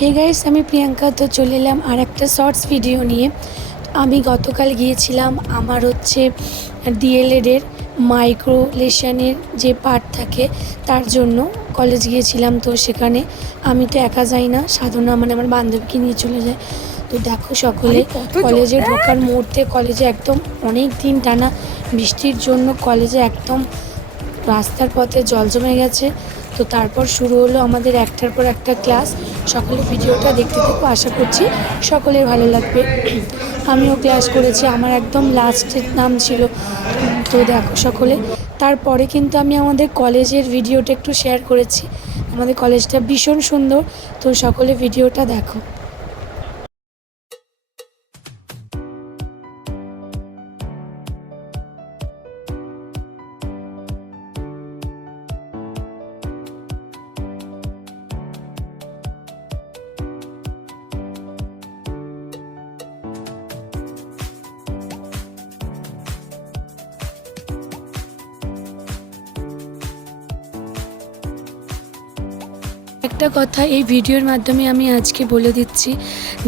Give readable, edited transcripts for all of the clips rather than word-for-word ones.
Hey guys, আমি প্রিয়াঙ্কা। তো চলে এলাম আর একটা শর্টস ভিডিও নিয়ে। আমি গতকাল গিয়েছিলাম আমার ডিএলএডের মাইক্রোলেশনের যে পার্ট থাকে তার জন্য কলেজ গিয়েছিলাম। তো সেখানে আমি তো একা যাই না, সাধনা মানে আমার বান্ধবীকে নিয়ে চলে যায়। তো দেখো সকলে কলেজে ঢোকার মুহূর্তে কলেজে একদম অনেক দিন টানা বৃষ্টির জন্য কলেজে একদম রাস্তার পথে জল জমে গেছে। তো তারপর শুরু হলো আমাদের একটার পর একটা ক্লাস। সকলে ভিডিওটা দেখতে থাকো, আশা করছি সকলের ভালো লাগবে। আমিও ক্লাস করেছি, আমার একদম লাস্টের নাম ছিল। তো দেখো সকলে, তারপরে কিন্তু আমি আমাদের কলেজের ভিডিওটা একটু শেয়ার করেছি। আমাদের কলেজটা ভীষণ সুন্দর, তো সকলে ভিডিওটা দেখো। একটা কথা এই ভিডিওর মাধ্যমে আমি আজকে বলে দিচ্ছি,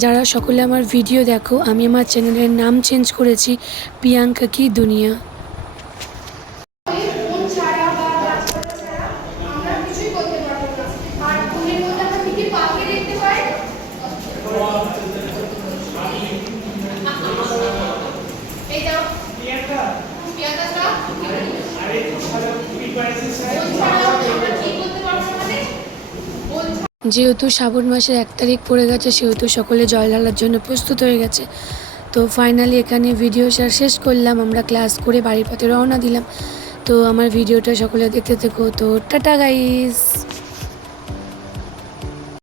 যারা সকলে আমার ভিডিও দেখো, আমি আমার চ্যানেলের নাম চেঞ্জ করেছি প্রিয়াঙ্কা কি দুনিয়া। যেহেতু শ্রাবণ মাসের 1 তারিখ পড়ে গেছে, সেহেতু সকলে জল ঢালার জন্য প্রস্তুত হয়ে গেছে। তো ফাইনালি এখানে ভিডিও শেষ করলাম, আমরা ক্লাস করে বাড়ির পথে রওনা দিলাম। তো আমার ভিডিওটা সকলে দেখতে থেকো। তো টাটা গাইস।